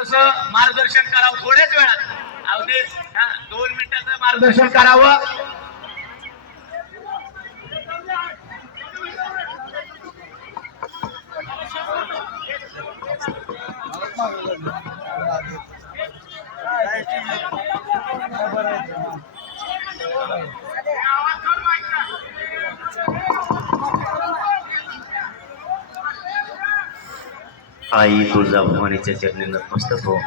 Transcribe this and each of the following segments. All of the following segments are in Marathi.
थोडस मार्गदर्शन करावं थोड्याच वेळात. हा, दोन मिनिटाचं मार्गदर्शन करावं. आई तुळजाभवानीच्या चरणी नतमस्तक हो.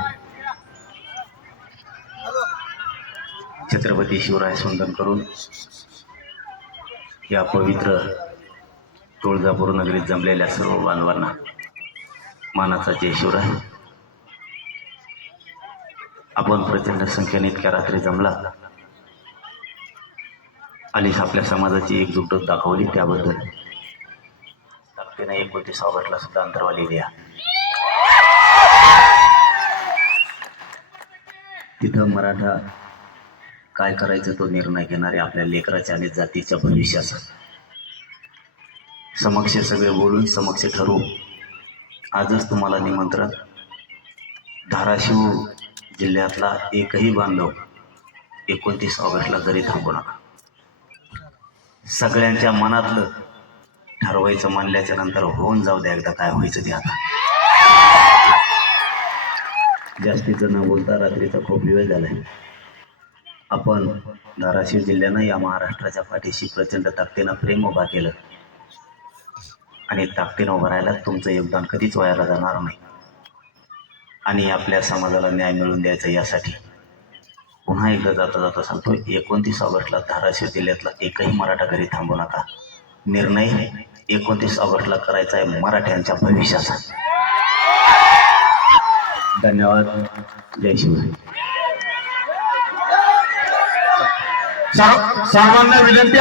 छत्रपती शिवराय सुंदन करून या पवित्र तुळजापूर नगरीत जमलेल्या सर्व बांधवांना मानाचा जय शिवराय. आपण प्रचंड संख्येने इतक्या रात्री जमला. आलीच आपल्या समाजाची एकजुट दाखवली त्याबद्दल. ताकदीने एकोणतीस ऑगस्टला सुद्धा अंतरवाली द्या. तिथं मराठा काय करायचं तो निर्णय घेणारे आपल्या लेकराच्या आणि जातीच्या भविष्याचा समक्ष सगळे बोलून समक्ष ठरवू. आजच तुम्हाला निमंत्रण. धाराशिव जिल्ह्यातला एकही बांधव एकोणतीस ऑगस्टला जरी थांबू नका. सगळ्यांच्या मनातलं ठरवायचं म्हणल्याच्या नंतर होऊन जाऊ द्या एकदा काय व्हायचं ते आता. जास्तीचं न बोलता रात्रीचा खूप वेळ झालाय. आपण धाराशिव जिल्ह्यानं या महाराष्ट्राच्या पाठीशी प्रचंड ताकदीनं प्रेम उभा केलं. आणि ताकदीनं उभं राहायला तुमचं योगदान कधीच व्हायला जाणार नाही. आणि आपल्या समाजाला न्याय मिळवून द्यायचा यासाठी. पुन्हा एकदा जाता जाता सांगतो एकोणतीस ऑगस्टला धाराशिव जिल्ह्यातला एकही मराठा घरी थांबू नका. निर्णय एकोणतीस ऑगस्टला करायचा आहे मराठ्यांच्या भविष्याचा. धन्यवाद. जय शिवराय सर्वांना विनंती